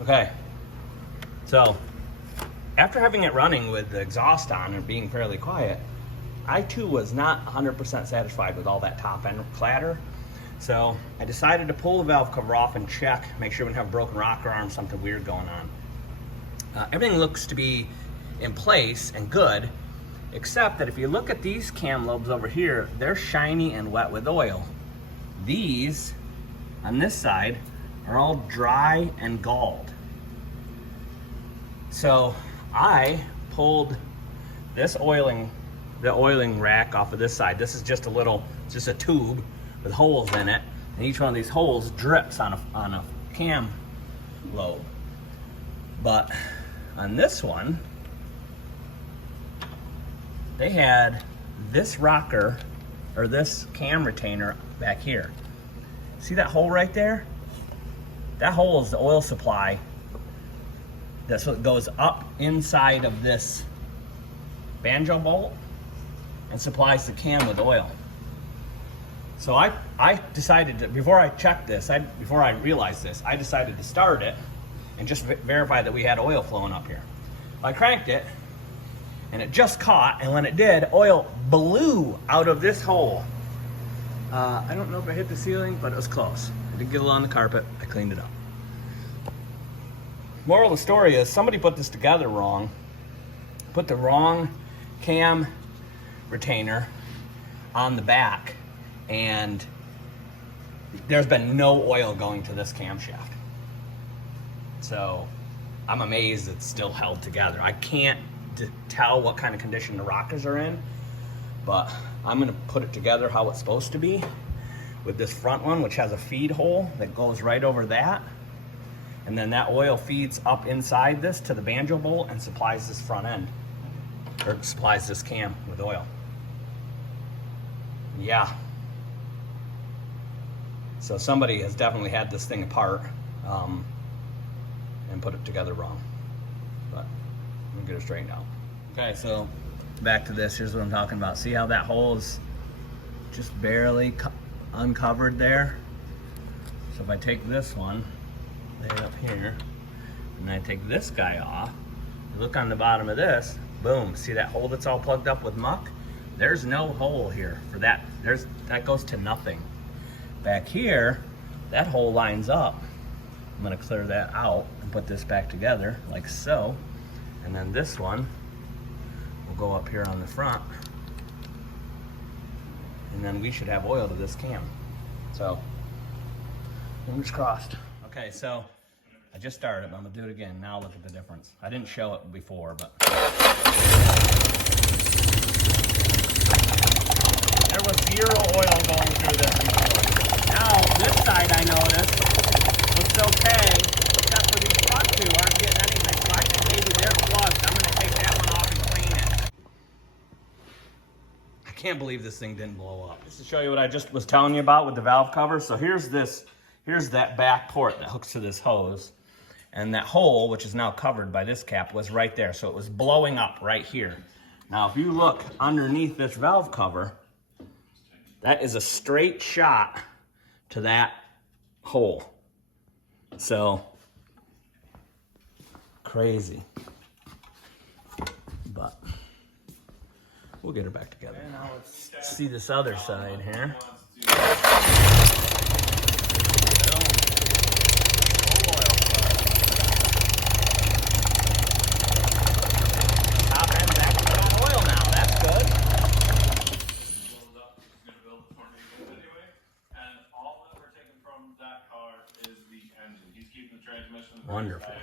Okay, so after having it running with the exhaust on and being fairly quiet, I too was not 100% satisfied with all that top end clatter. So I decided to pull the valve cover off and check, make sure we don't have a broken rocker arm, something weird going on. Everything looks to be in place and good, except that if you look at these cam lobes over here, they're shiny and wet with oil. These on this side are all dry and galled. So I pulled this the oiling rack off of this side. This is just a tube with holes in it, and each one of these holes drips on a cam lobe. But on this one, they had this rocker or this cam retainer back here. See that hole right there? That hole is the oil supply. That's what goes up inside of this banjo bolt and supplies the cam with oil. So I decided to, before I checked this, before I realized this, I decided to start it and just verify that we had oil flowing up here. I cranked it and it just caught, and when it did, oil blew out of this hole. I don't know if I hit the ceiling, but it was close. I did get a little on the carpet, I cleaned it up. Moral of the story is somebody put this together wrong, put the wrong cam retainer on the back, and there's been no oil going to this camshaft. So I'm amazed it's still held together. I can't tell what kind of condition the rockers are in, but I'm gonna put it together how it's supposed to be with this front one, which has a feed hole that goes right over that. And then that oil feeds up inside this to the banjo bolt and supplies this front end, or supplies this cam with oil. Yeah. So somebody has definitely had this thing apart and put it together wrong. But I'm gonna get it straightened out. Okay, so back to this. Here's what I'm talking about. See how that hole is just barely uncovered there? So if I take this one, lay it up here, and I take this guy off, look on the bottom of this, boom, see that hole that's all plugged up with muck? There's no hole here for that. That goes to nothing. Back here, that hole lines up. I'm gonna clear that out and put this back together like so. And then this one will go up here on the front. And then we should have oil to this cam. So, fingers crossed. Okay, so I just started, but I'm gonna do it again. Now look at the difference. I didn't show it before, but there was zero oil going through this before. Now, this side I noticed looks okay, except for these front two aren't getting anything. So I think maybe they're plugged. I'm gonna take that one off and clean it. I can't believe this thing didn't blow up. Just to show you what I just was telling you about with the valve cover. So here's that back port that hooks to this hose. And that hole, which is now covered by this cap, was right there. So it was blowing up right here. Now, if you look underneath this valve cover, that is a straight shot to that hole. So, crazy. But we'll get her back together. And now let's see this other side here. Wonderful.